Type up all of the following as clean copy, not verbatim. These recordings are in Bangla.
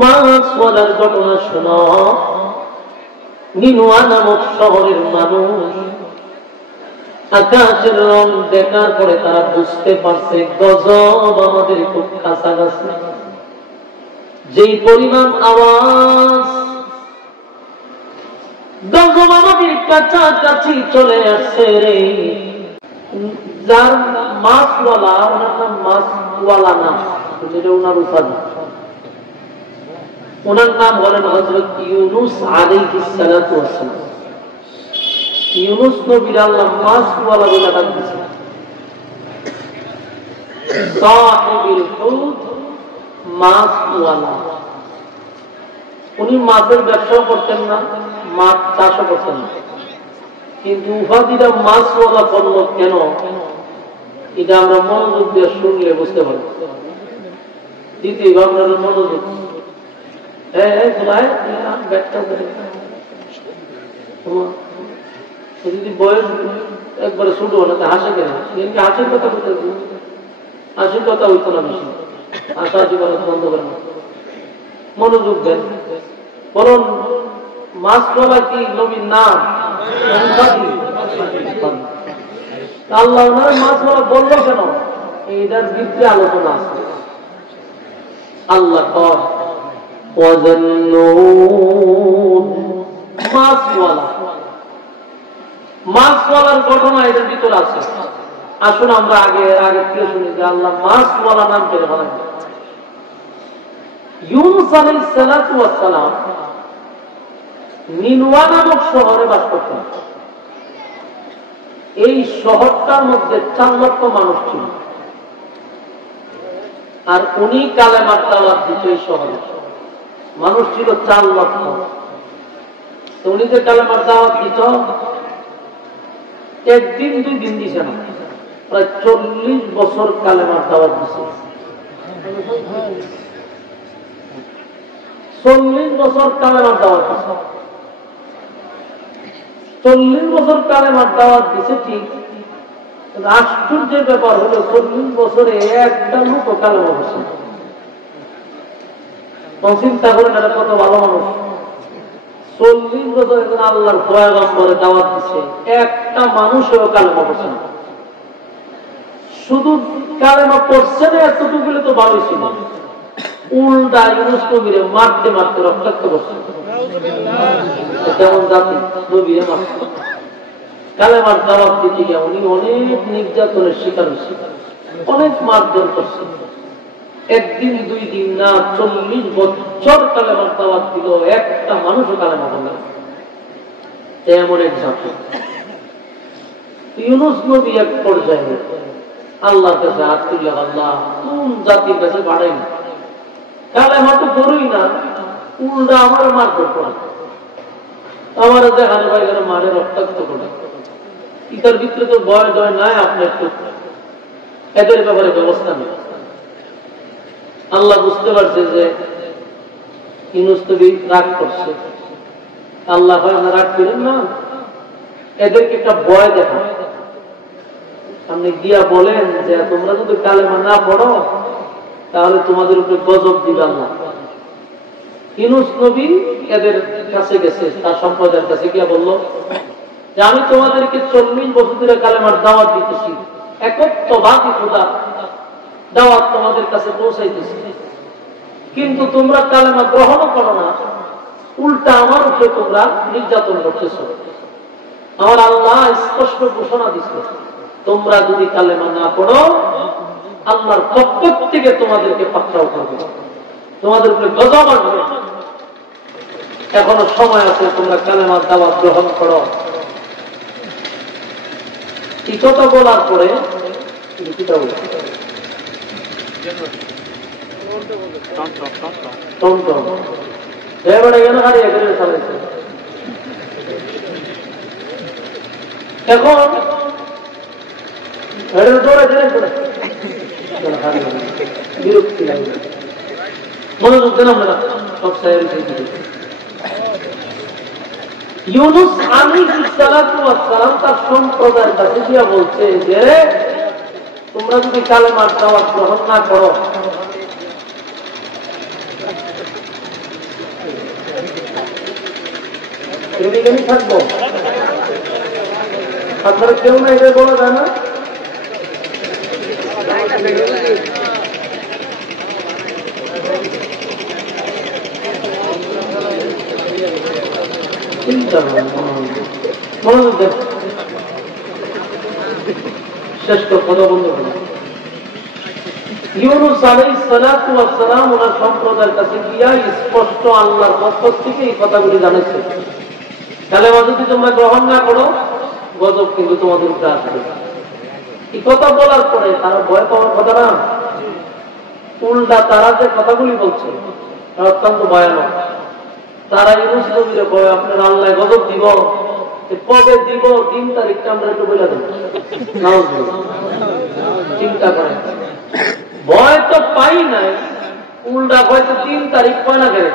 মাসওয়ালার ঘটনা শোনো। নিনুয়া নামক শহরের মানুষ আকাশের রং দেখার পরে তারা বুঝতে পারছে গজব আমাদের খুব কাছাকাছি। যেই পরিমাণ আওয়াজ গজব আমাদের কাছাকাছি চলে আসছে রে। যার মাসওয়ালা, ওনার নাম মাসওয়ালা না, যেটা ওনার উপাধি, ওনার নাম হলেন হযরত ইউনূস আলাইহিস সালাতু ওয়াস সালাম। ইউনূস নবীর আল্লাহ মাসওয়ালা বলে ডাক দিয়েছেন। সাহিবুল হুদ, মাসওয়ালা। উনি মাছের ব্যবসাও করতেন না, মাছ চাষও করতেন না, কিন্তু উপাধিটা মাছওয়ালা করলো কেন, এটা আমরা মনোযোগ দিয়ে শুনলে বুঝতে পারব। দ্বিতীয় ভাবনার মনোযোগ, যদি বয়স একবারে ছোট হলে হাসে কেন, হাসির কথা বলতে, হাসির কথা হইতো না বেশি, হাসাহাসি করা বন্ধ করেন, মনোযোগ দেন। বলুন মাছওয়ালা কি নবীর নাম? আল্লাহ ওনার মাছওয়ালা বললো কেন, এইটার ভিতরে আলোচনা আছে। আল্লাহ মাছওয়ালা, মাছওয়ালার ঘটনা এটার ভিতরে আছে। আসুন আমরা আগে থেকে শুনি যে আল্লাহ মাছওয়ালা নাম কেন বলেন। ইউনূস আলাইহিস সালাতু ওয়াস সালাম নিনুয়া নামক শহরে বাস করতেন। এই শহরটার মধ্যে 4 লক্ষ মানুষ ছিল, আর উনি কালেমার দাওয়াত দিত। এই শহরে মানুষ ছিল 4 লক্ষ। উনি যে কালেমার দাওয়াত দিত, একদিন 2 দিন দিছে না, প্রায় 40 বছর কালেমার দাওয়াত দিছে। 40 বছর কালেমার দাওয়াত দিছে। 40 বছর কালেমার দাওয়াত দিছে ঠিক, আশ্চর্যের ব্যাপার হলো 40 বছরে একটা লোক কালেমা পড়ছে। চিন্তা করেন এটা কত ভালো মানুষ। 40 বছর একজন আল্লাহর পয়গম্বরে দাওয়াত দিচ্ছে, একটা মানুষও কালেমা পড়ছে না। শুধু কালেমা পড়ছে না এতটুকু তো ভালোই ছিল, উল্টা ইউনূস নবীরে মারতে মারতে রক্তাক্ত করছে। কেমন জাতি নবীরে মারছে, কালেমার দাওয়াত দিতে গিয়ে উনি অনেক নির্যাতনের শিকার হয়েছে, অনেক মারধর করছে। একদিন 2 দিন না, 40 বছর কালেমার দাওয়াত দিল, একটা মানুষও কালেমা বলে। এমন এক জাতি। ইউনূস নবী এক পর্যায়ে আল্লাহর কাছে হাত তুলে, আল্লাহ কোন জাতির কাছে বাড়াই না, কালেমা তো করই না, উল্টা আমার মারধর করে, আমার দেখানো ভাই মারে রক্তাক্ত করে। ইতার ভিতরে তো ভয় দয় নাই, আপনি একটু এদের ব্যাপারে ব্যবস্থা নেই। আল্লাহ বুঝতে পারছে যে ইউনূস নবী রাগ করছে। আল্লাহ রাগ করেন না, এদেরকে একটা ভয় দেখা, আপনি গিয়া বলেন যে তোমরা যদি কালেমা না পড়ো তাহলে তোমাদের উপরে গজব দিবে আল্লাহ। ইউনূস নবী এদের কাছে গেছে, তার সম্প্রদায়ের কাছে গিয়া বলল যে আমি তোমাদেরকে 40 বছর ধরে কালেমার দাওয়াত দিতেছি, একত্ববাদী খোদা দাওয়াত তোমাদের কাছে পৌঁছাইতেছি, কিন্তু তোমরা কালেমা গ্রহণ করো না, উল্টা আমার উপরে তোমরা নির্যাতন করতেছ। আমার আল্লাহ স্পষ্ট ঘোষণা দিচ্ছে, তোমরা যদি কালেমা না পড়ো আল্লাহর পক্ষ থেকে তোমাদেরকে পাকড়াও করবে, তোমাদের উপরে গজব আসবে। এখনো সময় আছে, তোমরা কালেমার দাওয়াত গ্রহণ করো। এই কথা বলার পরে এখন বিরক্তি লাগবে, মনোযোগ দেন আমরা সব সাহেব। ইউনূস আলাইহিস সালাতু ওয়াস সালাম তার সম্প্রদায়ের কাছে গিয়া বলছে যে তোমরা যদি কালেমার দাওয়াত গ্রহণ না করো এদিকে থাকবো, আপনারা কেউ না এটা বলা যায় না। মনোযোগ দেব, শেষ কথা বন্ধু। ইউনূস আলাইহিস সালাতু ওয়াস সালাম ওনার সম্প্রদায়ের কাছে গিয়া স্পষ্ট আল্লাহর পক্ষ থেকে এই কথাগুলি জানাচ্ছে, কালেমা যদি তোমরা গ্রহণ না করো গজব কিন্তু তোমাদের উপরে আসবে। এই কথা বলার পরে তারা ভয় পাওয়ার কথা না, উল্টা তারা যে কথাগুলি বলছে অত্যন্ত ভয়ানক। তারা ইউনূস নবীর ভয় আপনার আল্লাহ গজব দিব, কবে দিব দিন তারিখটা আমরা একটু বলে দেব। চিন্তা করেন, ভয় তো পাই নাই, উল্টা হয়তো 3 তারিখ পায় না কেন,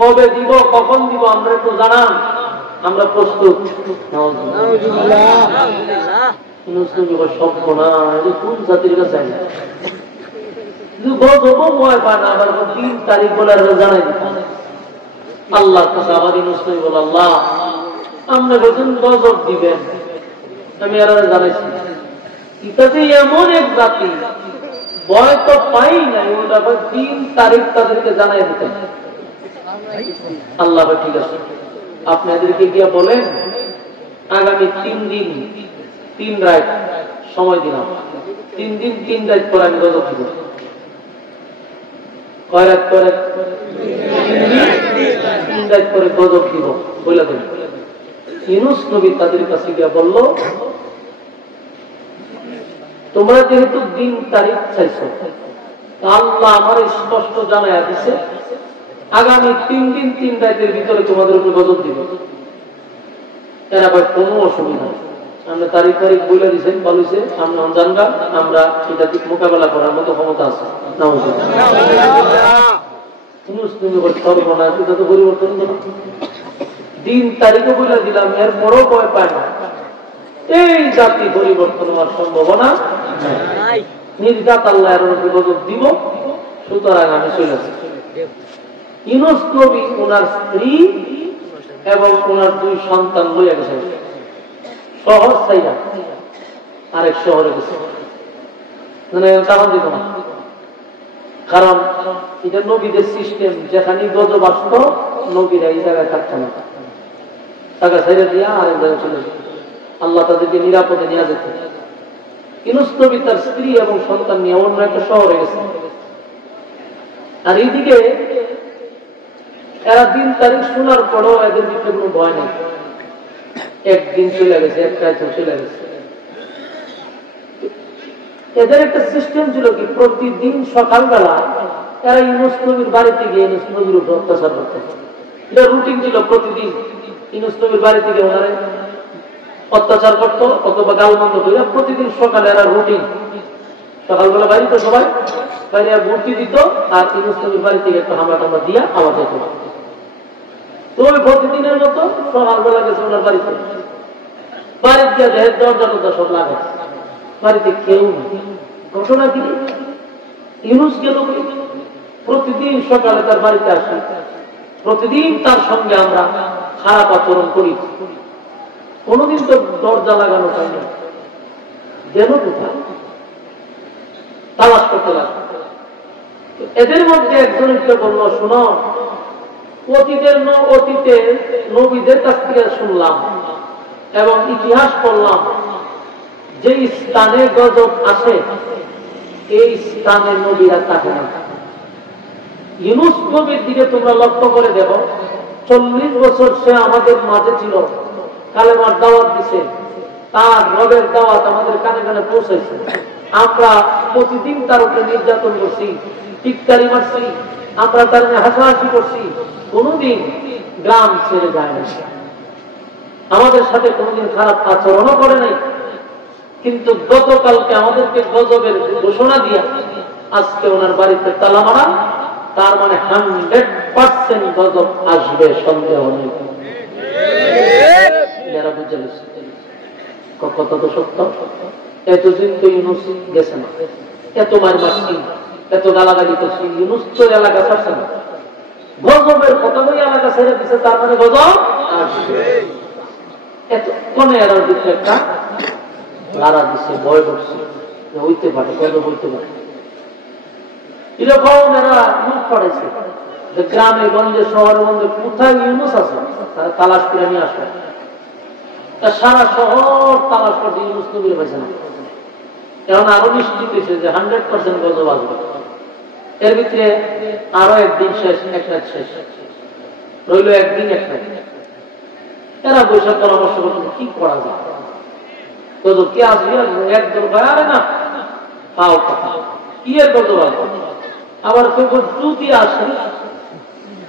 কবে দিব কখন দিব আমরা একটু জানান, আমরা প্রস্তুত। সভ্য না, কোন জাতির কাছে ভয় পায় না, আবার 3 তারিখ বলে জানাই দিত আল্লাহর কাছে। আবার ইউনূস নবী বলে, আল্লাহ আমরা বলছেন গজব দিবেন, আমি আর জানাইছি। এটাতে এমন এক জাতি ভয় তো পাই নাই, উল্টা 3 তারিখ তাদেরকে জানাই দিতেন। আল্লাহ ঠিক আছে, আপনাদেরকে গিয়া বলেন আগামী 3 দিন 3 রাত সময় দিলাম, 3 দিন 3 রাত পরে আমি গজব দিব। কয় রাত পরে? 3 রাত পরে গজব দিব বলে দেন। ইউনূস নবী তাদের কাছে গিয়া বলল, তোমরা যেহেতু দিন তারিখ চাইছো, আল্লাহ আমার স্পষ্ট জানাইয়া দিছে আগামী 3 দিন 3 রাতের ভিতরে তোমাদের উপর গজব দিব। এর আবার কোনো অসুবিধা নেই, আমরা তারিখ বলে দিচ্ছেন, বলেছে আমরা জানবা, আমরা এটা মোকাবেলা করার মতো ক্ষমতা আছে। পরিবর্তন দিন তারিখে বলে দিলাম, এরপরও ভয় পায় না, এই জাতি পরিবর্তন হওয়ার সম্ভাবনা নির্যাত আল্লাহ এর উপর গজব দিব, সুতরাং আমি চলে আসি। ইউনূস নবী ওনার স্ত্রী এবং ওনার 2 সন্তান লইয়া গেছে শহর চাইয়া আরেক শহরে গেছে, মানে কারণ দিব না, কারণ এটা নবীদের সিস্টেম, যেখানে গজব আসতো নবীরা এই জায়গায় থাকতো না, টাকা ছেড়ে দিয়া আরেক জায়গায় চলে যেত, আল্লাহ তাদেরকে নিরাপদে নিয়ে যেত। ইউনূস নবী তার স্ত্রী এবং সন্তান নিয়ে অন্য একটা শহরে গেছে। আর এইদিকে এরা দিন তারিখ শোনার পরও এদের ভিতরে কোনো ভয় নেই। একদিন চলে গেছে, এক রাত চলে গেছে। এদের একটা সিস্টেম ছিল কি, প্রতিদিন সকালবেলা এরা ইউনূস নবীর বাড়িতে গিয়ে ইউনূস নবীর উপর অত্যাচার করতে, এটা রুটিন ছিল। প্রতিদিন ইউনূস নবীর বাড়িতে গিয়ে ওনারা অত্যাচার করতো অথবা গালমন্দ করে। প্রতিদিন সকালে এরা রুটিন, সকালবেলা বাড়িতে সবাই বাইরে ভর্তি দিত, আর ইউনূস নবীর বাড়ি থেকে একটু হামলা টামলা দিয়া আবার যেত। তো ওই প্রতিদিনের মতো সকালবেলা গেছে ওনার বাড়িতে, বাড়িতে গিয়ে দেহের দরজা সব লাগে, বাড়িতে কেউ নেই। ঘটনা কি, ইউনূস গেল প্রতিদিন সকালে তার বাড়িতে আসি, প্রতিদিন তার সঙ্গে আমরা খারাপ আচরণ করি, কোনদিন তো দরজা লাগানো চাই না, যেন কোথায় তালাশ করতে লাগে। এদের মধ্যে একজনকে বলল, শোনো, অতীতে নবীদের কাছ থেকে শুনলাম এবং ইতিহাস পড়লাম, যে স্থানে গজব আসে এই স্থানে নবীরা থাকে না। ইউনূস নবীর দিকে তোমরা লক্ষ্য করে দেখো, 40 বছর সে আমাদের মাঝে ছিল, কালেমার দাওয়াত দিছে, তার রবের দাওয়াত আমাদের কানে কানে পৌঁছাইছে। আমরা প্রতিদিন তার উপরে নির্যাতন করছি, টিকতারি মারছি, আমরা তার হাসাহাসি করছি, কোনদিন গ্রাম ছেড়ে যায় না, আমাদের সাথে কোনদিন খারাপ আচরণও করে নাই। কিন্তু গতকালকে আমাদেরকে গজবের ঘোষণা দিয়া আজকে ওনার বাড়িতে তালা মারা, তার মানে 100% গজব আসবে, সন্দেহ নেই। কথা তো সত্য। এতদিন তো ইউনূস গেছে না, এত মার মারছি, এত গালাগালি করছি, ইউনূস তো এলাকা ছাড়ছে না। গজবের কথা বই এলাকা ছেড়ে দিচ্ছে, তার মানে গজব আসবে। এতক্ষণে এরা দিচ্ছে একটা লাড়া দিচ্ছে, ভয় করছে হইতে পারে, গজব হইতে পারে। এরকম এরা মুখ পড়েছে যে গ্রামে গঞ্জে শহরে গঞ্জে কোথায় ইউনুস আছে তারা তালাশ করে নিয়ে আসবে। সারা শহর তালাশ করছে, ইউনুস নবীর পাইছে না। এখন আরো নিশ্চিত হয়েছে যে 100% গজব আসবে। এর ভিতরে আরো একদিন শেষ, এক রাত শেষ রইল, একদিন এক রাত। এরা বৈশাখ পরামর্শ করছে কি করা যায়, গজব কে আসবে? একদম আরে না তাও কথা কি এর গজব আসবে। আবার কেউ যদি আসে,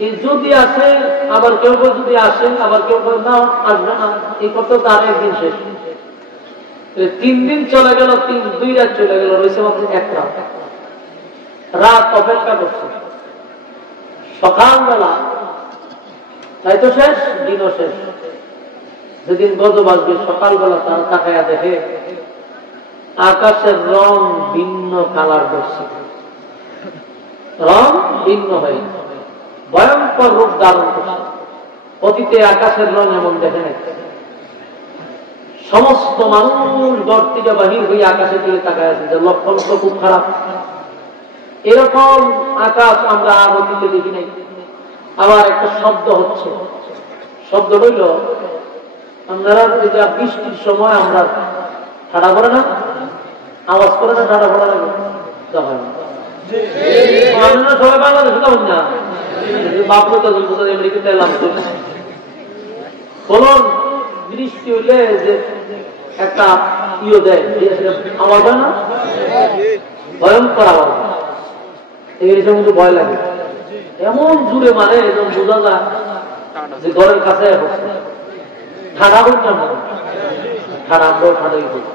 এই যদি আসে, আবার কেউ যদি আসে, আবার কেউ না আসবে না, এই কথা তার একদিন শেষ। 3 দিন চলে গেল, 2 রাত চলে গেল, রয়েছে মাত্র 1 রাত। রাত অপেক্ষা করছে, সকালবেলা তাই তো শেষ, দিনও শেষ। যেদিন গজব আসবে সকালবেলা তারা তাকায়া দেখে আকাশের রং ভিন্ন কালার করছে, রং ভিন্ন হয়ে ভয়ঙ্কর রূপ ধারণ করছে। অতীতে আকাশের রং এমন দেখে নাই। সমস্ত মানুষ ঘর থেকে বাহির হয়ে আকাশের দিকে তাকায় আছে যে লক্ষণ তো খুব খারাপ। এরকম আকাশ আমরা আর অতীতে দেখি নাই। আবার একটা শব্দ হচ্ছে, শব্দ হইল আমরা বৃষ্টির সময় আমরা ঠাডা পড়ে না, আওয়াজ করে না, ঠাডা পড়া লাগে সবাই বাংলাদেশে তখন না বাপু আমেরিকাতে এলাম তো কোন বৃষ্টি হইলে যে একটা ইয়ে দেয় আওয়াজ হয় না, ভয়ঙ্কর আওয়াজ, এর মধ্যে ভয় লাগে। এমন জুড়ে মানে এরকম বোঝা যায় যে ঘরের কাছে ঠাডা হচ্ছে না, ঠাডা আমরাও ঠাডাই করি।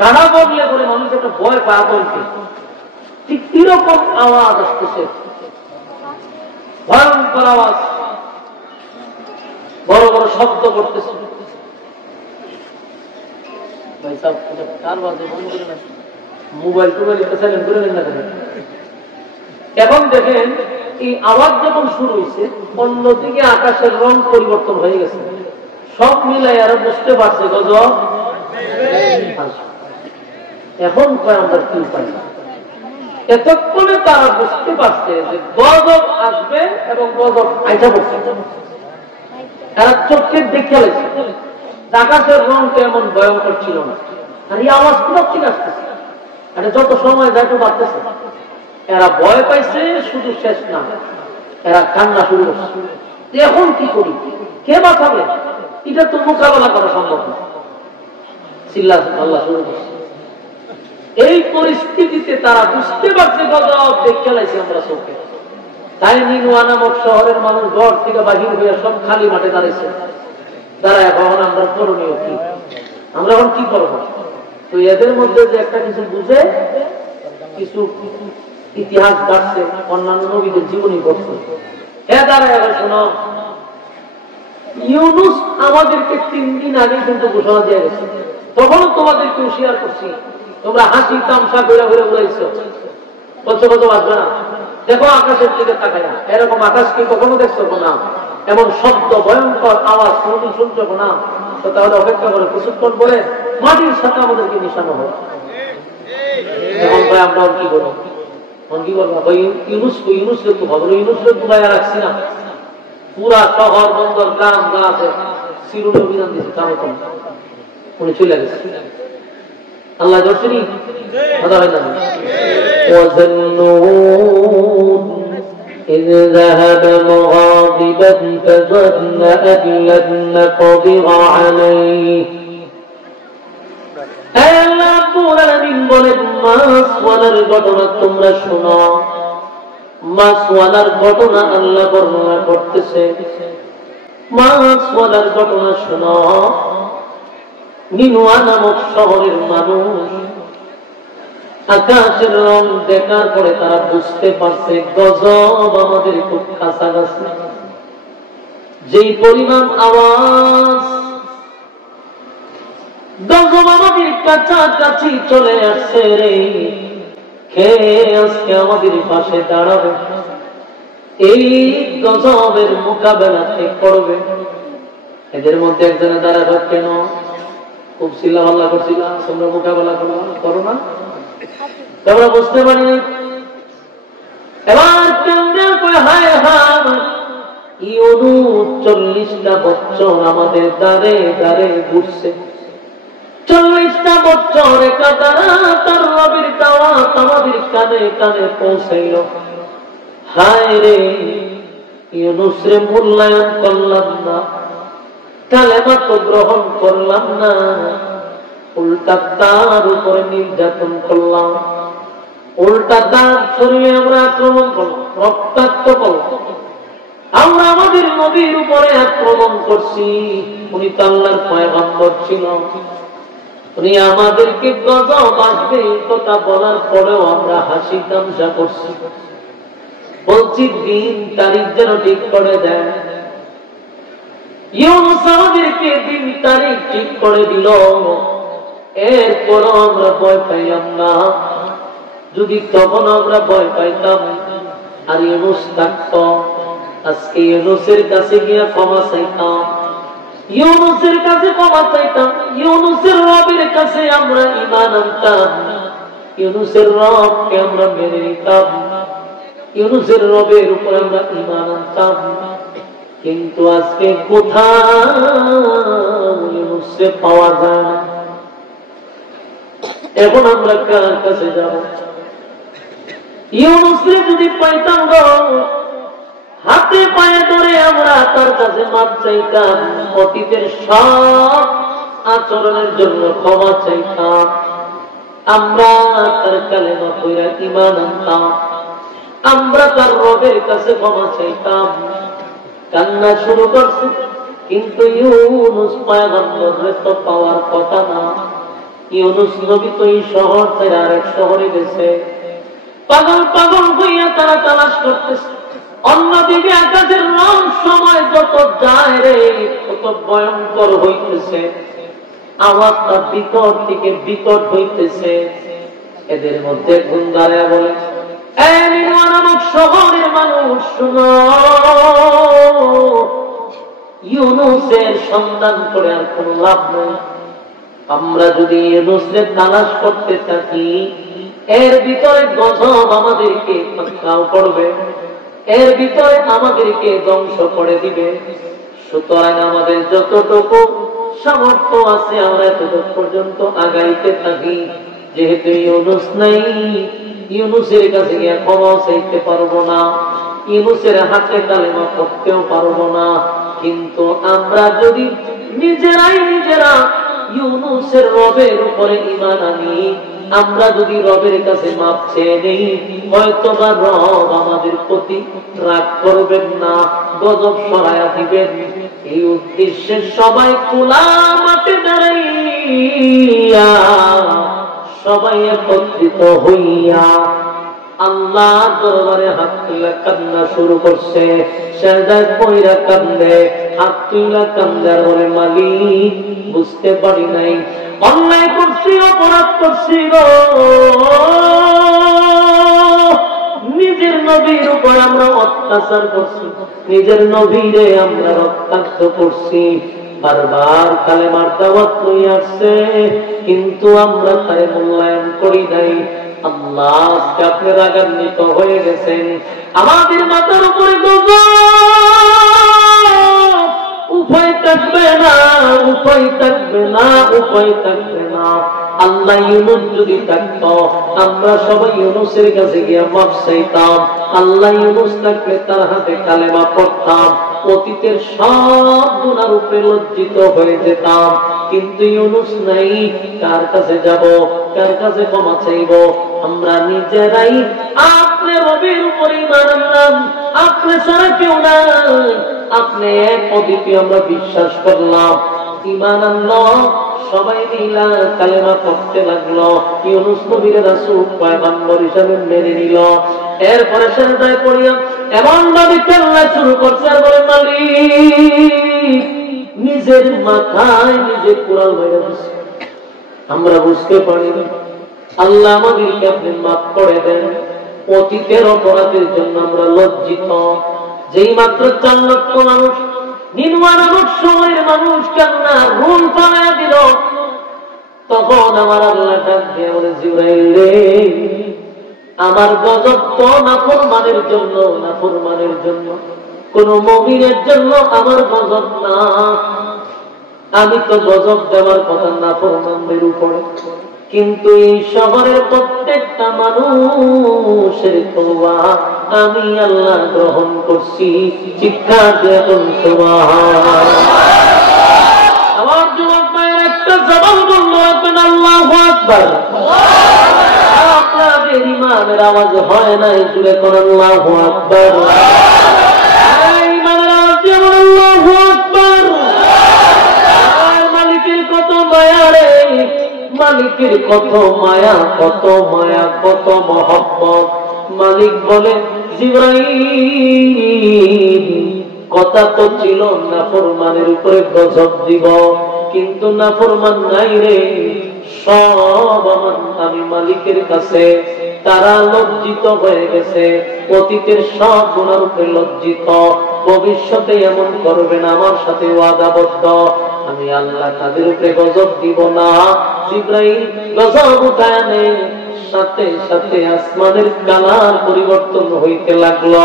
ঠাডা পড়লে করে মানুষ একটা ভয় পায় বলছে, ঠিক কিরকম আওয়াজ আসতেছে, ভয়ঙ্কর আওয়াজ, বড় বড় শব্দ করতেছে। মোবাইল টোবাইল সাইলেন্ট করে নেন না। এখন দেখেন এই আওয়াজ যখন শুরু হয়েছে, অন্যদিকে আকাশের রং পরিবর্তন হয়ে গেছে। সব মিলাই আরো বুঝতে পারছে গজব। এখন কয় আমরা কি পাই না, এতক্ষণে তারা বুঝতে পারছে যে গজব আসবে এবং গজব আইসা পড়ছে। তারা চোখে দেখে গেছে আকাশের রংটা এমন ভয়ঙ্কর ছিল না। আর এই আওয়াজ পুরো ঠিক আসতেছে, এটা যত সময় যায় তো বাড়তেছে। এরা ভয় পাইছে, শুধু শেষ না, এরা কান্না শুরু করছে। এখন কি করি, কে বাঁচাবে? এটা তো মোকাবেলা করা সম্ভব না। চিল্লা আল্লাহ শুরু করছে। এই পরিস্থিতিতে তারা বুঝতে পারছে গজব দেখে লাইছে আমরা চোখে। তাই নিনুয়া নামক শহরের মানুষ ঘর থেকে বাহির হয়ে সব খালি মাঠে দাঁড়িয়েছে। তারা এখন আমরা করণীয় কি, আমরা এখন কি করবো? তো এদের মধ্যে যে একটা কিছু বুঝে, কিছু ইতিহাস গাচ্ছে, অন্যান্য নবীদের জীবনী পড়ছে, এ দ্বারা এখন শোনো, ইউনুস আমাদেরকে 3 দিন আগে কিন্তু ঘোষণা দিয়ে গেছে, তখনও তোমাদেরকে হুঁশিয়ার করছি, তোমরা হাসি তামসা ঘুরে ঘুরে উড়াইছ, বলছো কত বাঁচবে না। দেখো আকাশের দিকে তাকায়, এরকম আকাশ কি কখনো দেখছো না? এমন শব্দ, ভয়ঙ্কর আওয়াজ কোনদিন শুনছো না? তো তাহলে অপেক্ষা করে কিছুক্ষণ পরে মাটির সাথে আমাদেরকে মিশানো হয়। এখন ভাই আমরা কি করবো, কি করবো? ইউনুসকে তো খবর, ইউনুসকে তো ভাইয়া রাখছি না, পুরা শহর বন্দর গ্রাম যা আছে সিরুল অভিযান দিয়েছে, কামে কম উনি চলে গেছে। আল্লাহ দর্শনী কথা হয় না। إذ ذهب مغاضبا فظن أن لن نقدر عليه মাসওয়ালার ঘটনা তোমরা শোনো। মাসওয়ালার ঘটনা আল্লাহ বর্ণনা করতেছে। মাসওয়ালার ঘটনা শোনো। নিনুয়া নামক শহরের মানুষ আকাশের রং দেখার পরে তারা বুঝতে পারছে গজব আমাদের খুব কাছাকাছি। যেই পরিমাণ আওয়াজ, গজব আমাদের কাছাকাছি চলে আসছে রে, কে আজকে আমাদের পাশে দাঁড়াবে? এই গজবের মোকাবেলা ঠিক করবে। এদের মধ্যে একজনে দ্বারা কেন খুব চিল্লা ভাল্লা করছিল, তোমরা মোকাবেলা করো না, তোমরা বুঝতে পারিনি। এবার কেন্দ্রের করে হায় হায় ইউনুস 40টা বছর আমাদের দ্বারে দ্বারে ঘুরছে। 40টা বছর একাধারা তার নবীর দাওয়াত আমাদের কানে কানে পৌঁছাইল। হায় রে, ইউনুস রে মূল্যায়ন করলাম না, কালেমা তো গ্রহণ করলাম না, উল্টা তার উপরে নির্যাতন করলাম, উল্টা তার শরীরে আমরা আক্রমণ করলাম, রক্তাক্ত করলাম। আমরা আমাদের নবীর উপরে আক্রমণ করছি। উনি তো আল্লাহর পয়গম্বর ছিল, উনি আমাদেরকে গজব আসবে কথা বলার পরেও আমরা হাসি তামসা করছি, বলছি দিন তারিখ যেন ঠিক করে দেয়। ইউনুস আমাদেরকে দিন তারিখ ঠিক করে দিল, এরপরও আমরা ভয় পাইলাম না। যদি তখন আমরা ভয় পাইতাম আর ইউনুস থাকত, আজকে ইউনুসের কাছে গিয়ে ক্ষমা চাইতাম, ইউনুসের কাছে ক্ষমা চাইতাম, ইউনুসের রবের কাছে আমরা ঈমান আনতাম, ইউনুসের রবকে আমরা মেনে নিতাম, ইউনুসের রবের উপর আমরা ঈমান আনতাম। কিন্তু আজকে কোথাও ইউনুসকে পাওয়া যায় না। এখন আমরা কার কাছে যাব? ইউনুসকে যদি পাইতাম গো, হাতে পায়ে ধরে আমরা তার কাছে মাপ চাইতাম, অতীতের সব আচরণের জন্য ক্ষমা চাইতাম, আমরা তার কালেমা পড়া ঈমান আনতাম, আমরা তার রবের কাছে ক্ষমা চাইতাম। কান্না শুরু করছে, কিন্তু ইউনুস পয়গম্বরের তো পাওয়ার কথা না। ইউনুস নবী তো এই শহর থেকে আরেক শহরে গেছে, পাগল পাগল হইয়া তারা তালাশ করতেছে। অন্যদিকে আকাশের রং সময় যত যায় রে তত ভয়ঙ্কর হইতেছে, আওয়াজটা বিকট থেকে বিকট হইতেছে। এদের মধ্যে একজন দাঁড়ায় বলে, নামক শহরের মানুষ শুনো, ইউনুসের সন্ধান করে আর কোন লাভ নেই। আমরা যদি ইউনুসের তালাশ করতে থাকি, এর ভিতরে গজব আমাদেরকে পাকড়াও করবে, এর ভিতরে আমাদেরকে ধ্বংস করে দিবে। সুতরাং আমাদের যতটুকু সামর্থ্য আছে আমরা এতটুকু পর্যন্ত আগাইতে থাকি। যেহেতু ইউনুস নাই, ইউনুসের কাছে গিয়ে ক্ষমা চাইতে পারবো না, ইউনুসের হাতে কালেমা পড়তেও পারবো না। কিন্তু আমরা যদি নিজেরা ইউনুসের রবের উপরে ঈমান আনি, আমরা যদি রবের কাছে মাপ চেয়ে নেই, হয়তো বা রব আমাদের প্রতি রাগ করবেন না, গজব সরাইয়া দিবেন। এই উদ্দেশ্যে সবাই খোলা মাঠে দাঁড়াইয়া, সবাই একত্রিত হইয়া আল্লাহ দরবারে হাত তুলে কান্না শুরু করছে। সেজদায় পইরা কান্দে, হাত তুলে কান্দে আর বলে, মালিক বুঝতে পারি নাই, অন্যায় করছি, অপরাধ করছি গো, নিজের নবীর উপর আমরা অত্যাচার করছি, নিজের নবীরে আমরা রক্তাক্ত করছি। বারবার কালেমার দাওয়াত লইয়া আসছে, কিন্তু আমরা তারে মূল্যায়ন করি নাই। আল্লাহ আজকে আপনি রাগান্বিত হয়ে গেছেন, আমাদের মাথার উপরে গজব, উপায় থাকবে না, উপায় থাকবে না, উপায় থাকবে না। আল্লাহ ইউনুস যদি থাকতো, আমরা সবাই ইউনুসের কাছে গিয়ে মাপ চাইতাম। আল্লাহ ইউনুস থাকলে তার হাতে কালেমা পড়তাম, অতীতের সব গুনার উপরে লজ্জিত হয়ে যেতাম। কিন্তু ইউনুস নাই, কার কাছে যাব, কার কাছে ক্ষমা চাইব? আমরা নিজেরাই আপনি রবের উপরে ঈমান আনলাম, আপনি ছাড়া কেউ নাই, আপনি এক অদ্বিতীয় আমরা বিশ্বাস করলাম, ঈমান আনলাম, সবাই মিলা কালেমা পড়তে লাগলো। ইউনুস নবীর রাসূল পয়গম্বর হিসেবে মেনে নিল। এরপরে সেজদায় পড়িয়া এমন ভাবে কান্না শুরু করছে আর বলে, মালিক নিজের মাথায় নিজে কুড়াল মেরে দিচ্ছে, আমরা বুঝতে পারি। আল্লাহ আমাদেরকে আপনি মাফ করে দেন, অতীতের অপরাধের জন্য আমরা লজ্জিত। যেই মাত্র 4 লক্ষ মানুষ নিনুয়া নামক সময়ের মানুষ কেননা রুল পালায়া দিল, তখন আমার আল্লাহ ডাক দিয়ে বলে, জিবরাইল রে, আমার গজব তো নাফরমানের জন্য, নাফরমানের জন্য, কোন মুমিনের জন্য আমার গজব না। আমি তো গজব দেওয়ার কথা নাফরমানদের উপরে, কিন্তু এই শহরের প্রত্যেকটা মানুষের তওবা আমি আল্লাহ গ্রহণ করছি। চিৎকার দিয়ে বলুন সুবহানাল্লাহ। আমার যুবক ভাইয়ের একটা জবাব বললো, আল্লাহু আকবার। আপনাদের ইমানের আওয়াজ হয় না, জুড়ে কোন আল্লাহু আকবার। ইমানের আওয়াজ দিয়ে বলুন আল্লাহু আকবার। মালিকের কত মায়া রে, মালিকের কত মায়া, কত মায়া, কত মহব্বত। মালিক বলে, জিবরাইল কথা তো ছিল নাফরমানের উপরে গজব দিব, কিন্তু নাফরমান নাই রে, সব আমি মালিকের কাছে। তারা লজ্জিত হয়ে গেছে, অতীতের সব গুনার উপরে লজ্জিত, ভবিষ্যতে এমন করবে না, আমার সাথে ওয়াদাবদ্ধ। আমি আল্লাহ তাদের উপরে গজব দিব না। জিবরাইল গজব উঠায় নেয়, সাথে সাথে আসমানের কালার পরিবর্তন হইতে লাগলো,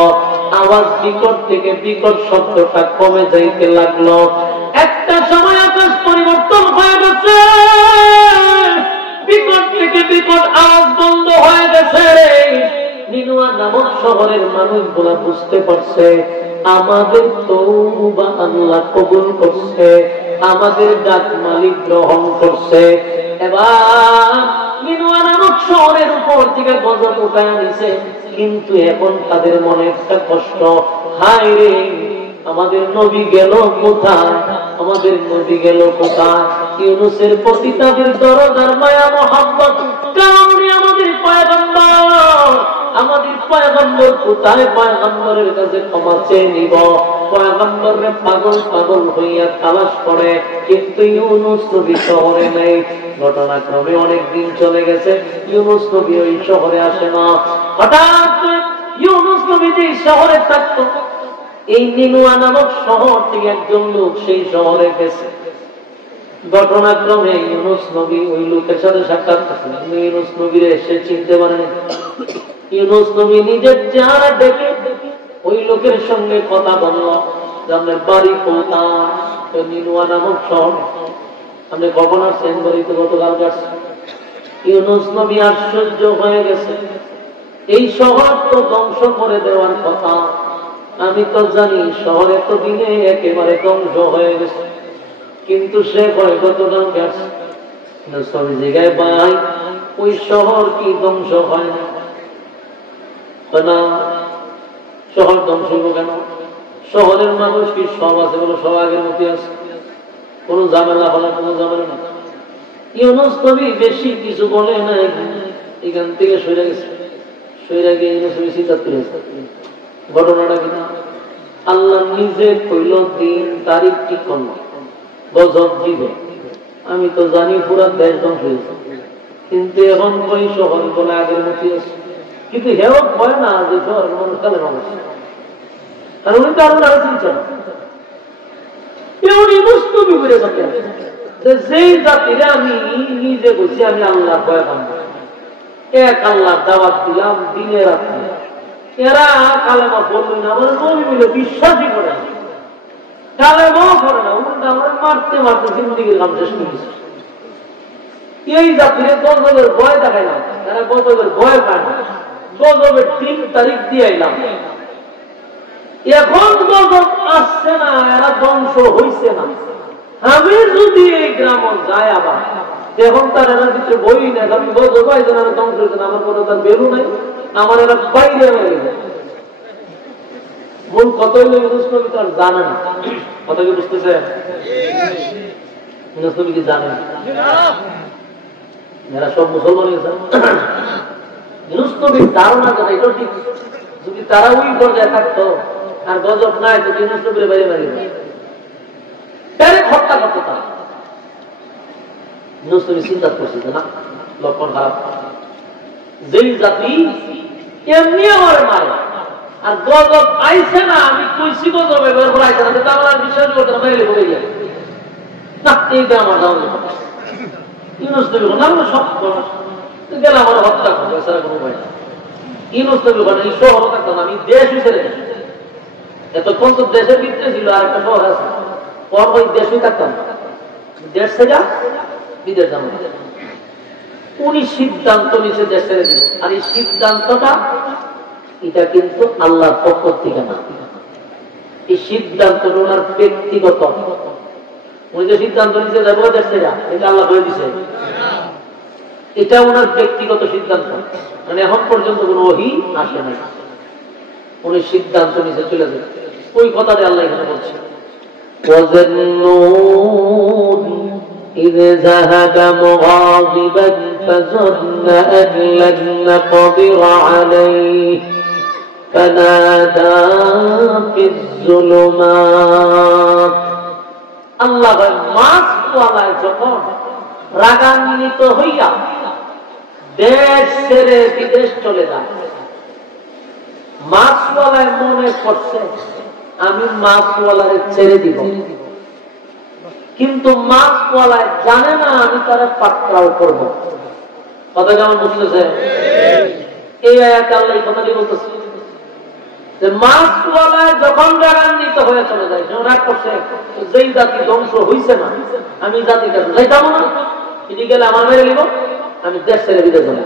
আওয়াজ বিকট থেকে বিকট শব্দটা কমে যাইতে লাগলো। একটা সময় আকাশ পরিবর্তন হয়ে গেছে, বিকট থেকে বিকট আওয়াজ বন্ধ হয়ে গেছে। নিনুয়া নামক শহরের মানুষগুলা বুঝতে পারছে আমাদের তওবা আল্লাহ কবুল করছে, আমাদের ডাক মালিক গ্রহণ করছে। এবার নিনুয়া নামক শহরের উপর থেকে গজব উঠায় নিছে, কিন্তু এখন তাদের মনে একটা কষ্ট, হায় রে, আমাদের নবী গেল কোথায়, আমাদের নবী গেল কোথায়। ইউনূসের প্রতি তাদের দরদ আর মায়া মহব্বত, কারণ আমাদের পয়গম্বর, আমাদের পয়গম্বর কোথায়, পয়গম্বরের কাছে ক্ষমা চেয়ে নিব। পয়গম্বরে পাগল পাগল হইয়া তালাশ করে, কিন্তু ইউনূস নবী শহরে নেই। ঘটনাক্রমে অনেক দিন চলে গেছে, ইউনূস নবী ওই শহরে আসে না। হঠাৎ ইউনূস নবী যে শহরে থাকতো, এই নিনুয়া নামক শহর থেকে একজন লোক সেই শহরে গেছে। ঘটনাক্রমে ইউনূস নবী ওই লোকের সাথে সাক্ষাৎ করছেন। ইউনূস নবীর এসে চিনতে পারেন। ইউনূস নবী নিজের চেহারা দেখে ওই লোকের সঙ্গে কথা বলল, আপনার বাড়ি কোথায়? নিনুয়া নামক শহর। আপনি কখন আসছেন? বাড়িতে গতকাল আসছেন। ইউনূস নবী আশ্চর্য হয়ে গেছে, এই শহর তো ধ্বংস করে দেওয়ার কথা, আমি তো জানি শহরে তো দিনে একেবারে ধ্বংস হয়ে গেছে, কিন্তু সে কয় গতকাল গেছে। সবই জায়গায় ভাই, ওই শহর কি ধ্বংস হয় না? শহর ধ্বংস হইব কেন? শহরের মানুষ কি সব আছে বলে সব আগের মতো আছে? কোন ঝামেলা হলে কোনো ঝামেলা না। ইউনূস নবী বেশি কিছু বলে না, এখান থেকে সরে গেছে। সরে গিয়ে ইউনূস নবী চিন্তা করেছে ঘটনাটা কিনা। আল্লাহ নিজে কইল দিন তারিখ ঠিক করল, গজব দিবে। আমি তো জানি পুরা দেশ ধ্বংস হয়েছে, কিন্তু এখন কই শহর বলে আগের মতো আছে। কিন্তু হেও ভয় না যে শহরের মানুষ কালে মানুষ, কারণ উনি তো আরো চিন্তা না। যেই জাতিরে আমি নিজে বলছি আমি আল্লাহ ভয় পাবো, এক আল্লাহ দাওয়াত দিলাম দিনে রাত্রে, এরা কালেমা পড়ল না, আমার নবী মিলে বিশ্বাসই করে না, কালেমাও করে না, উল্টা আমার মারতে মারতে জিন্দিগির কাম শেষ করেছে। এই জাতিরে গজবের ভয় দেখায় না, তারা গজবের ভয় পায় না। গজবের 3 তারিখ দিয়ে আইলাম, এখন গজব আসছে না, এরা ধ্বংস হইছে না। আমি যদি এই গ্রাম যাই আবার, এখন তার এরা ভিতরে বই না, আমি গজব আইছে না, ধ্বংস হয়েছে না, আমার কোনো তার বেরো নাই, আমার এরা বাইরে হয়ে গেছে। মূল কত হইল ইউনূস নবী তো আর জানে না। কথা কি বুঝতেছে? ইউনূস নবী কি জানে না? এরা সব মুসলমান গেছে। ইউনূস নবীর ধারণা কথা এটা ঠিক, যদি তারা ওই পর্যায়ে থাকতো আর গজব নাই তো ইউনূস নবীর বাইরে বাইরে ডাইরেক্ট হত্যা করতো তারা। ইউনূস নবী চিন্তা করছে যে না, লক্ষণ খারাপ। যেই জাতি এমনি আমার মারে। আর গজব আইছে না, আমি কইছি গজব এবার আইছে না, আমার বিশ্বাস করতে না, মেরে বলে যায় না, এইটা আমার দাম ইউনুস নবী না, আমরা সব গেলে আমার হত্যা করবো, এছাড়া কোনো উপায় না। ইউনুস নবী ঘটনা এই শহর থাকতাম, আমি দেশ হিসেবে এতক্ষণ তো দেশের ভিতরে ছিল, আর একটা শহর আছে, পর ওই দেশই থাকতাম, দেশ থেকে বিদেশ যাবো। উনি সিদ্ধান্ত নিচে দেশ ছেড়ে দিল, আর এই সিদ্ধান্তটা এটা কিন্তু আল্লাহর পক্ষ থেকে না, এই সিদ্ধান্ত ওনার ব্যক্তিগত। উনি যে সিদ্ধান্ত নিচে যাবো দেশ থেকে, এটা আল্লাহ বলে দিছে, এটা ওনার ব্যক্তিগত সিদ্ধান্ত। মানে এখন পর্যন্ত কোনো ওহী আসে নাই, উনি সিদ্ধান্ত নিচে চলে যাবে। ওই কথাটা আল্লাহ এখানে বলছে, إذ ذهب مغاضبا فظن أن لن نقدر عليه فنادى في الظلمات। আল্লাহ মাছওয়ালায় যখন রাগান্বিত হইয়া দেশ ছেড়ে বিদেশ চলে যায়, মাছওয়ালায় মনে করছে আমি মাছওয়ালারে ছেড়ে দিব, কিন্তু মাছওয়ালায় জানে না আমি তারা পাকড়াও করবো। কথা কেমন বুঝতেছে? এই আয়াতে আল্লাহ এই কথাটি বলতেছে যে মাছওয়ালায় যখন রাগান্বিত হয়ে চলে যায়, রাগ করছে, যেই জাতি ধ্বংস হইছে না, আমি জাতিটা যাইতাম না, এটি গেলে আমার মেরে নিব, আমি দেশ ছেড়ে বিদেশ যাব।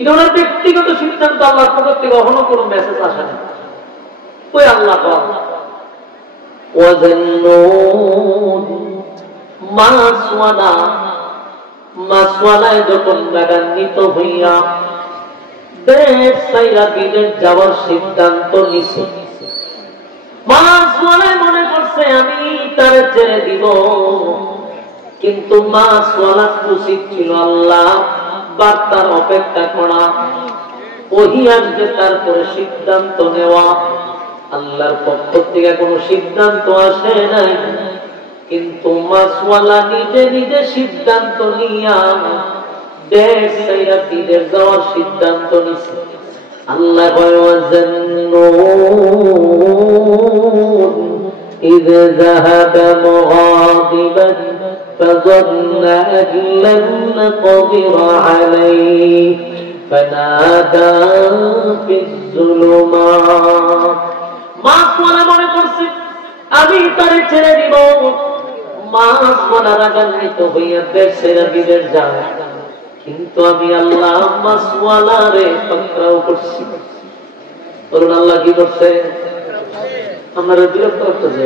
এটা ওনার ব্যক্তিগত সিদ্ধান্ত, আল্লাহর পক্ষ থেকে কখনো কোনো মেসেজ আসে না। ওই আল্লাহ মাছওয়ালায় যখন রাগান্বিত হইয়া দেশ ছাইরা বিদেশ যাওয়ার সিদ্ধান্ত নিছে, মাছওয়ালায় মনে করছে আমি তারে ছেড়ে দিব, কিন্তু মাছওয়ালা উচিত ছিল আল্লাহ বার্তার অপেক্ষা করা, ওহী আসবে তারপরে সিদ্ধান্ত নেওয়া। আল্লাহর পক্ষ থেকে কোনো সিদ্ধান্ত আসে নাই, কিন্তু মাছওয়ালা নিজে নিজে সিদ্ধান্ত নিয়া দেশ ছাইরা বিদেশ যাওয়ার সিদ্ধান্ত নিছে। আল্লাহ إذ ذهب مغاضبا فظن أن لن نقدر عليه فنادى في الظلمات। মাছওয়ালা মনে করছে আমি তারে ছেড়ে দিব, মাছওয়ালা রাগান্বিত হইয়া দেশ ছেড়ে বিদেশ যায়, কিন্তু আমি আল্লাহ মাছওয়ালারে পাকড়াও করছি। বলুন আল্লাহ কি করছে? আপনারা বিরক্ত করতেছে,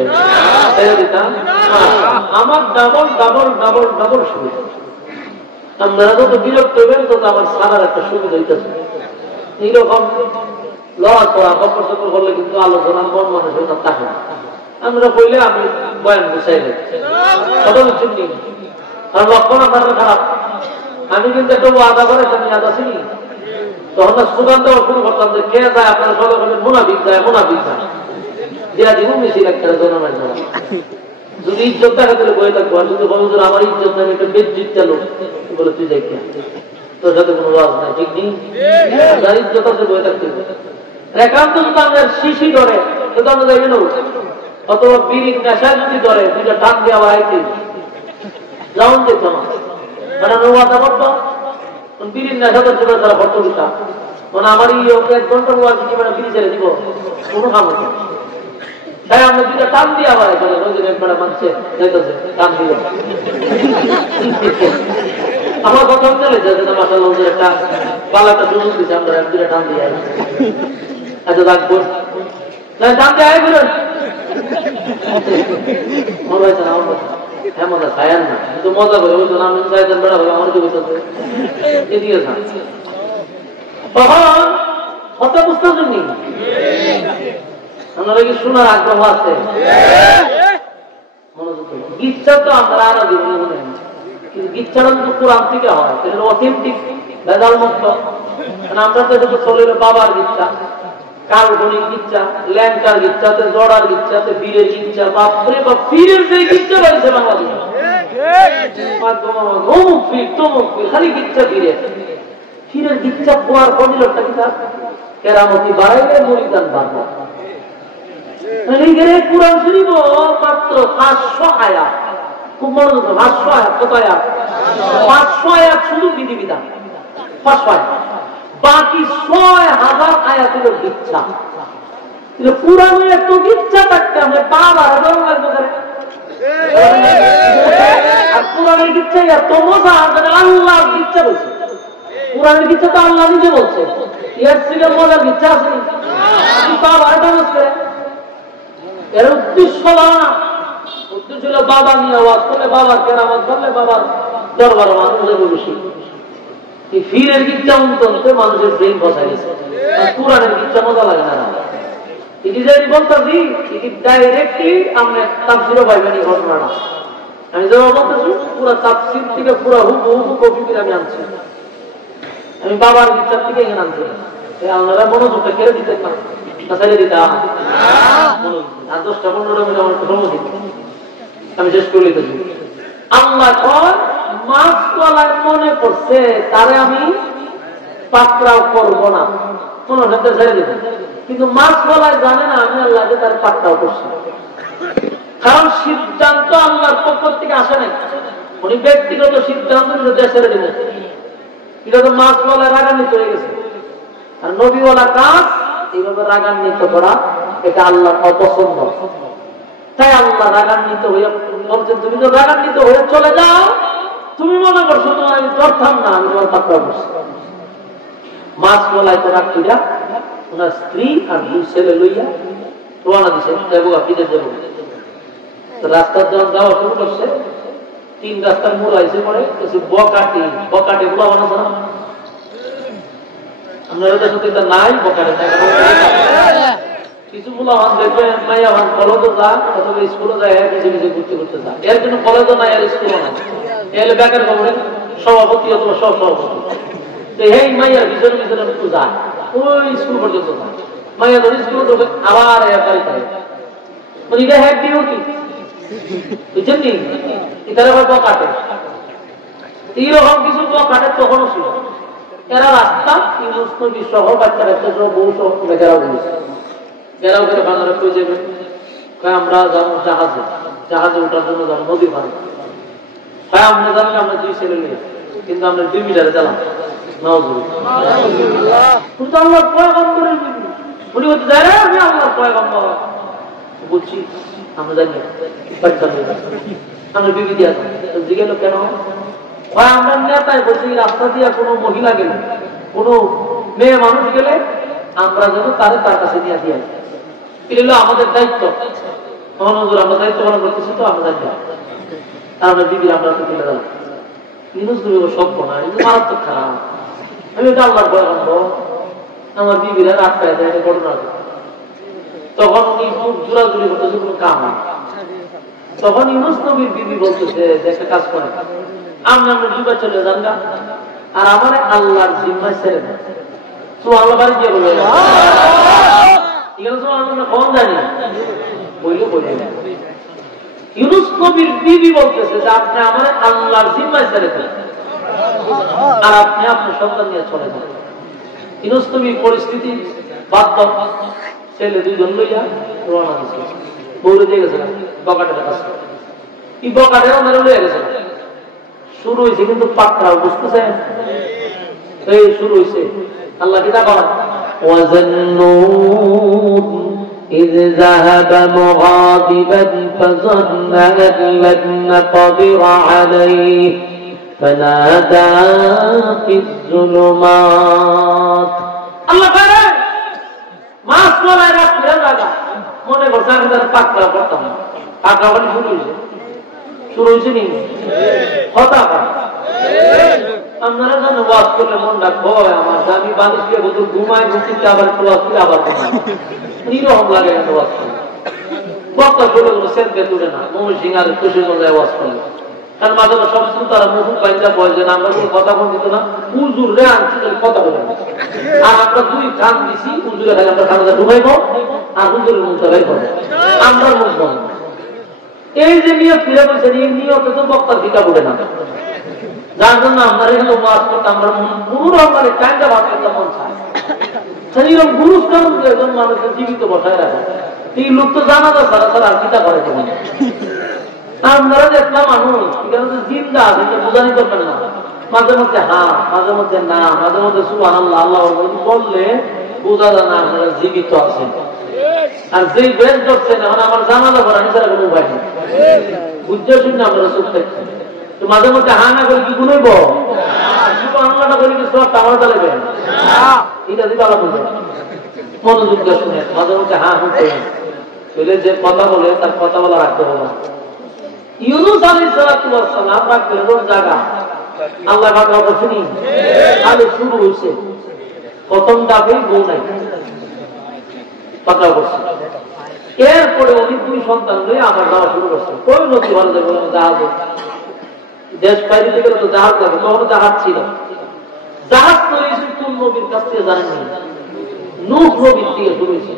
আমার ডাবল ডাবল ডাবল ডাবল সুবিধা। আপনারা যত বিরক্ত হবেন তত আমার সারার একটা সুবিধা হইতেছে। এইরকম লড়া করা গল্প চক্র করলে কিন্তু আলোচনা মন মানুষের না থাকে না। আমরা কইলে আমি বয়ান বুঝাইলে কথা বুঝছেন নি, কারণ লক্ষণ আপনার খারাপ। আমি কিন্তু একটা আদা করে আমি আদা চিনি, তখন স্লোগান দেওয়া শুরু করতাম যে কে যায় আপনারা সবাই বলবেন মোনাফিক যায়, মোনাফিক যায়, দেয়া দিব মিছিল একটা জনমের জন্য। যদি ইজ্জত দেখা দিলে বয়ে থাকবো, আর যদি বলো আমার ইজ্জত নাই, একটা বেজ্জিত চালু বলে তুই যাই তোর সাথে কোনো ওয়াজ নাই, ঠিক নেই, যার ইজ্জত আছে বয়ে থাকতে একান্ত যদি আমাদের শিশি ধরে কিন্তু আমরা যাই না, অথবা বিড়ির নেশা যদি ধরে দুইটা টান দিয়ে আবার আইতে যাওন যেত না, মানে ওয়াদা করতো বিড়ির নেশা ধরছে তারা ভর্ত দিতাম, মানে আমার এই 1 ঘন্টা ওয়াজ দিতে মানে বিড়ি ছেড়ে দিব কোনো কাম হতো। তাই আমরা দুইটা টান দিয়ে আবার চলে একবার মানছে যাইতেছে টান দিল। আমার কথা চলে যাচ্ছে মাসাল্লাহ একটা পালাটা সুযোগ দিচ্ছে, আমরা দুইটা টান দিয়ে আচ্ছা রাখবো টান দিয়ে আয় বলুন মনে হয়েছে না আমার কথা। হ্যাঁ মজা খায়ান না, কিন্তু মজা করে ওই জন্য আমি চাইতেন বেড়া হবে আমার কি বলতে এদিকে তখন কথা বুঝতে পারছেন। আপনারা কি শোনার আগ্রহ আছে? গীতটা তো আমরা আর জীবনে মনে হয়, কিন্তু গীতটা যদি কোরআন থেকে হয় সেটা অথেন্টিক ভেজাল মুক্ত। আমরা তো শুধু চলে বাবার গীতটা, কাল্পনিক গীতটা, ল্যাংটার গীতটাতে, জড়ার গীতটাতে, বীরের গীতটা, বাপরে বা বীরের যে গীতটা রয়েছে বাংলাদেশে, খালি গীতটা বীরের, ফিরের ইচ্ছা পোয়ার ফজিলতটা কি তার কেরামতি বাড়াইলে মরিদান বাড়বে। কোরআন শরীফ মাত্র 500 আয়াত, খুব মনোযোগ, 500 আয়াত। কত আয়াত? 500 আয়াত শুধু বিধিবিধান, 500 আয়াত। বাকি 6000 আয়াত হলো ইচ্ছা। কোরআনে এত ইচ্ছা থাকতে আমরা বাবার আদর লাগবে করে। আর কোরআনের ইচ্ছা এত মজা, আল্লাহর ইচ্ছা বলছে। কোরআনের ইচ্ছা তো আল্লাহ নিজে বলছে, এর থেকে মজার ইচ্ছা আছে বাবার আদর করে। এর উদ্দেশ্য না, উদ্দেশ্য ছিল বাবা নিয়ে আওয়াজ করলে, বাবার কেরামত করলে, বাবার দরবার মানুষের বেশি। ফিরের ইচ্ছা অন্তত মানুষের ব্রেন বসাই গেছে, কোরআনের ইচ্ছা মজা লাগে না। বলতেছি ডাইরেক্টলি আমরা তাফসিরও পাইবেন এই ঘটনাটা। আমি যেমন বলতেছি পুরো তাফসির থেকে পুরো হুবহু কপি করে আমি আনছি। আমি বাবার ইচ্ছার থেকে এখানে আনছি। আপনারা মনোযোগটা কেড়ে দিতেন না, ছেড়ে দিতাম। আর 10-15 মিনিট আমার সময় দিত, আমি শেষ করে দিতেছি। আল্লাহ মাছ তোলার মনে করছে তারে আমি পাকড়াও করবো না, কোন ছেড়ে দেব। কিন্তু মাছ বলায় জানে না আমি আল্লাহকে তার পাকড়াও করছি, কারণ সিদ্ধান্ত আল্লাহর পক্ষ থেকে আসে নাই। উনি ব্যক্তিগত সিদ্ধান্ত ছেড়ে দেব, এটা তো মাছ বলায় রাগান্বিত হয়ে গেছে। আর নবীওয়ালা কাজ এইভাবে রাগান্বিত করা, এটা আল্লাহর অপছন্দ। তাই আল্লাহ রাগান্বিত হয়ে বলছেন, তুমি তো রাগান্বিত হয়ে চলে যাও, তুমি মনে করছো তোমার আমি ধরতাম না, আমি তোমার পাকড়াও করছি। মাছ বলায় তো রাত্রিরা ওনার স্ত্রী আর 2 ছেলে লইয়া রওনা দিছে, যাবো বিদেশ যাবো। রাস্তার যখন যাওয়া শুরু করছে, 3 রাস্তার মোড় আইসে পড়ে কিছু বকাটি গুলা বানাচ্ছে না, আপনার ওদের সাথে নাই বকাটে। কিছু মুলাহান দেখবেন মাইয়াহান কলেজও যান অথবা স্কুলে যায়, কিছু কিছু ঘুরতে ঘুরতে যান। এর কিন্তু কলেজও নাই আর স্কুলও নাই, এলে বেকার খবরে সভাপতি অথবা সহসভাপতি। এই মাইয়ার ভিতরে ভিতরে একটু যায়, ওই স্কুল পর্যন্ত যায়। মাইয়া ধরে স্কুল আবার এটা হ্যাক দিও কি বুঝছেন নি, এটার আবার বকাটে। এইরকম কিছু বকাটে তখনও ছিল। এরা রাস্তা ইউনুস নবী সহ বাচ্চা বাচ্চা সহ বউ সহ ঘেরাও করেছে। ঘেরাও করে বাংলারা কই যাবেন, আমরা যাবো জাহাজে, জাহাজে ওঠার জন্য যাবো নদীর পাড়ে। হ্যাঁ আমরা জানি আমরা 2 ছেলে নিয়ে, কিন্তু আমরা 2 মিটারে চালাম। বুঝছি আমরা জানি আমরা বিবি দিয়া জিজ্ঞেস কেন আমরা নেতায় বলছি রাস্তা দিয়া কোনো মহিলা গেলে, কোনো মেয়ে মানুষ গেলে আমরা যেন তার কাছে নিয়ে দিয়ে আসি, এটা আমাদের দায়িত্ব। আমরা দায়িত্ব পালন করতেছি, তো আমরা জানি আমরা বিবি আমরা তুলে দিলাম। সভ্য না, মারাত্মক খারাপ। আমি এটা আল্লাহর ভয় আনবো, আমার বিবিরা আটকায় দেয়, ঘটনা। তখন উনি খুব জোরাজুরি করতেছে, কোনো কাম হয়। তখন ইউনুস নবীর বিবি বলতেছে যে একটা কাজ করে, আমরা ডুবে চলে যান না, আর আমার আল্লাহর জিম্মায় ছেড়ে দেন। তো আল্লাহ বাড়ি দিয়ে বলবে কম জানি বললে বলে। ইউনুস নবীর বিবি বলতেছে যে আপনি আমার আল্লাহর জিম্মায় ছেড়ে দেন, আর আপনি আপনার সন্তান নিয়ে চলে যান। ইউনুস নবীর পরিস্থিতি বাধ্য, ছেলে 2 জন লইয়া রওনা দিয়েছে, বৌরে দিয়ে গেছে বকাটের কাছে। এই বকাটের আমরা লইয়া গেছে, শুরু হয়েছে কিন্তু পাকড়াও, বুঝতেছেন? এই শুরু হয়েছে। আল্লাহ কি তা বলেন, ওয়াজান্নুন إذ ذهب مغاضبا فظن أن لن نقدر عليه فنادى في الظلمات। আল্লাহ বলে মাছ ধরার রাখলে লাগা মনে করছে আমি তার পাকড়াও করতাম না। পাকড়াও বলে শুরু হয়েছে নি হতাশা। আপনারা জানো ওয়াজ করলে মন রাখবো আমার, আমি বালিশ দিয়ে বলতো ঘুমায়, ঘুমতে আবার ওয়াজ করে আবার ঘুমায়, নিরহম লাগে ওয়াজ করে। বক্তা শুরু করলো সেদ্ধে তুলে না, মমি সিং আর খুশি যায় ওয়াজ করে। কারণ মাঝে সব তারা মুখ বাইন্দা বলছে না, আমরা কোনো কথা বল দিত না, উজুর রে আনছি কথা বলে। আর আমরা 2 কান দিছি, উজুরে খালি আমরা খানাটা ঢুকাইবো আর উজুরের মুখটা বের করবো, আমরা মুখ বন্ধ। এই যে নিয়ত ফিরে বলছেন, এই নিয়তে তো বক্তার ফিকা পড়ে না। যার জন্য আমরা এগুলো ওয়াজ করতে আমরা পুরো আমার চাঙ্গা ভাত করতে মন চায়। সেইরকম গুরুস্থান একজন মানুষের জীবিত বসায় রাখে, এই লোক তো জানাজা ছাড়া ছাড়া আর কিতা করে তোমার। আপনারা দেখলাম মানুষ এখানে জিন্দা আছে, বোঝানি করবেন না, মাঝে মধ্যে হ্যাঁ মাঝে মধ্যে না, মাঝে মধ্যে সুবহানাল্লাহ আল্লাহ বললে বোঝা যায় না আপনারা জীবিত আছেন। আর যেই বেশ করছেন এখন আমার জানাজা করা নিজেরা কোনো উপায় নেই, বুঝতে শুনে আপনারা চুপ থাকছেন। তো মাঝে মধ্যে হা না করে কি গুনইব, সুবহানাল্লাহটা করে কি সব টাওয়ার চালাবেন, এটা দিতে আলাদা বলবেন মনোযোগ দিয়ে শুনে মাঝে মধ্যে হা হুঁতে চলে যে কথা বলে তার কথা বলা রাখতে হবে। ইউনূস আলাইহিস সালাম রাখলেন ওর জায়গা, আল্লাহ কথা বলছেনি আলো শুরু হয়েছে, প্রথম ডাবেই বউ নাই কথা বলছে। এরপরে উনি দুই সন্তান নিয়ে আবার যাওয়া শুরু করছে, কোন নদী ভালো যাবে জাহাজ, দেশ বাইরে থেকে তো জাহাজ যাবে, তখন জাহাজ ছিল, জাহাজ তৈরি কোন নবীর কাছ থেকে জানেননি, নূহ নবীর থেকে শুরু হয়েছে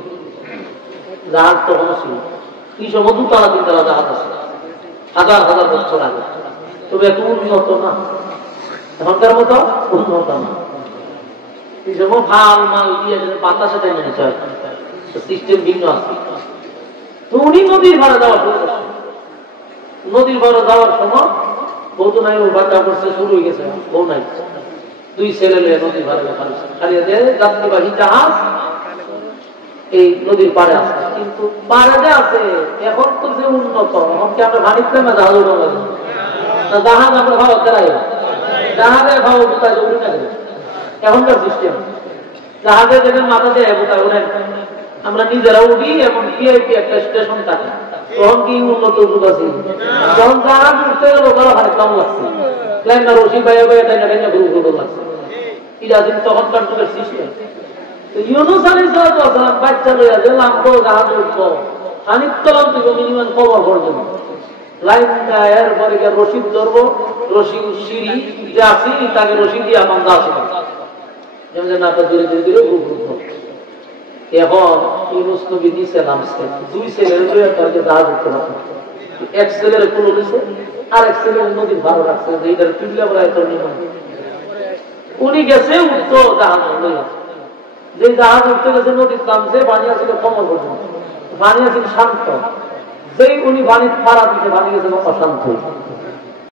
জাহাজ। তখন ছিল এই সময় 2 তলা 3 তলা জাহাজ আছে, হাজার হাজার বছর আগে, তবে এত উন্নত না, এখনকার মতো উন্নত না। এই সময় ফাল মাল দিয়ে বাতাসে টেনে নিতে হয়, সিস্টেম ভিন্ন আছে। তো উনি নদীর ভাড়া যাওয়া শুরু করছে, নদীর ভাড়া যাওয়ার সময় বউ তো নাই, বাচ্চা করছে শুরু হয়ে গেছে, বউ নাই, 2 ছেলে নিয়ে নদীর ভাড়া খালি যাত্রীবাহী জাহাজ এই নদীর পাড়ে আছে। কিন্তু পাড়ে যে আছে এখন তো যে উন্নত, এখন কি আমরা ভানিত না জাহাজ উঠানো লাগে না, জাহাজ আমরা ভাবা দাঁড়াই, জাহাজে ভাবা বোতায় উঠে না, এখনকার সিস্টেম জাহাজে দেখেন মাথা দিয়ে বোতায় উঠেন, আমরা নিজেরা উঠি, এবং ভিআইপি একটা স্টেশন থাকে, তখন কি উন্নত যুগ আছে, যখন জাহাজ উঠতে গেল ওরা ভারত কম লাগছে, প্লেনটা রশি বাইরে বাইরে টাইনা টাইনা ঘুরু ঘুরু লাগছে, এটা কিন্তু তখনকার যুগের সিস্টেম। ইউনূস আলাইহিস সালাম বাচ্চা লইয়া যে লামবো জাহাজ উঠবো, পানির তলাম থেকে মিনিমাম কবর পর্যন্ত লাইন এরপরে রশি ধরবো, রশি সিঁড়ি যে আছে তাকে রশি দিয়ে বান্ধা আছে, যেমন না ধীরে ধীরে ধীরে ঘুরু ঘুরবো। এখন ইউনূস নবী নিচে নামছে, 2 ছেলের তাকে জাহাজ উঠতে পারত, এক ছেলের কুলো দিছে আর এক ছেলের নদীর ভালো রাখছে, যে এটার পিছলে বলা এত নিয়ম। উনি গেছে উঠতো জাহাজ লইয়া, যে জাহাজ উঠতে গেছে নদীর নামছে, পানি আসলে কমর পর্যন্ত, পানি আসলে শান্ত, যেই উনি পানি ফাড়া দিতে পানি গেছে অশান্ত।